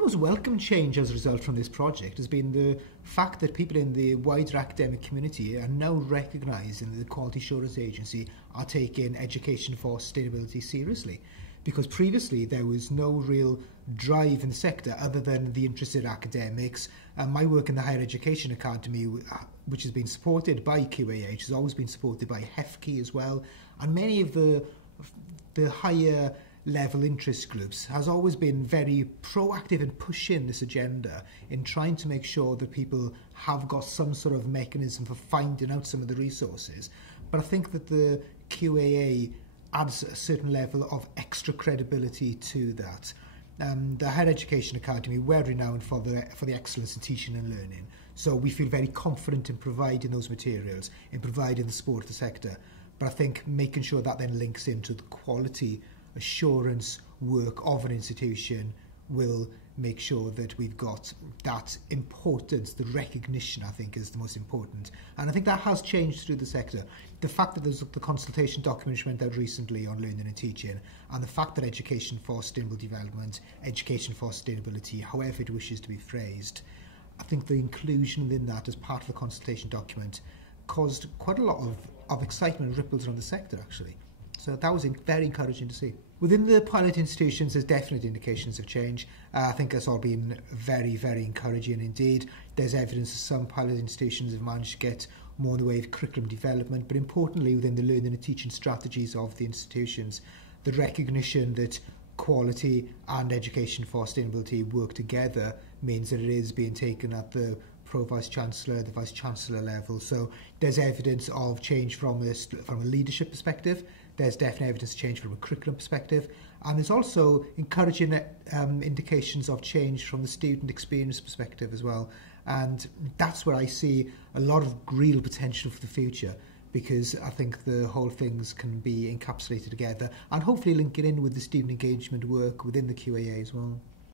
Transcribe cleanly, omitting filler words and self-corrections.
the most welcome change as a result from this project has been the fact that people in the wider academic community are now recognising that the Quality Assurance Agency are taking education for sustainability seriously. Because previously there was no real drive in the sector other than the interested academics. My work in the Higher Education Academy, which has been supported by QAH, has always been supported by HEFCE as well, and many of the higher level interest groups has always been very proactive in pushing this agenda, in trying to make sure that people have got some sort of mechanism for finding out some of the resources. But I think that the QAA adds a certain level of extra credibility to that. The Higher Education Academy, we're renowned for the excellence in teaching and learning, so we feel very confident in providing those materials, in providing the support of the sector. But I think making sure that then links into the quality assurance work of an institution will make sure that we've got that importance, the recognition, I think, is the most important. And I think that has changed through the sector. The fact that there's the consultation document which went out recently on learning and teaching, and the fact that education for sustainable development, education for sustainability, however it wishes to be phrased, I think the inclusion within that as part of the consultation document caused quite a lot of excitement and ripples around the sector, actually. So that was very encouraging to see. Within the pilot institutions, there's definite indications of change. I think that's all been very, very encouraging indeed. There's evidence that some pilot institutions have managed to get more in the way of curriculum development, but importantly within the learning and teaching strategies of the institutions, the recognition that quality and education for sustainability work together means that it is being taken at the Pro-Vice-Chancellor, the Vice-Chancellor level. So there's evidence of change from a leadership perspective. There's definitely evidence of change from a curriculum perspective. And there's also encouraging indications of change from the student experience perspective as well. And that's where I see a lot of real potential for the future, because I think the whole things can be encapsulated together and hopefully link it in with the student engagement work within the QAA as well.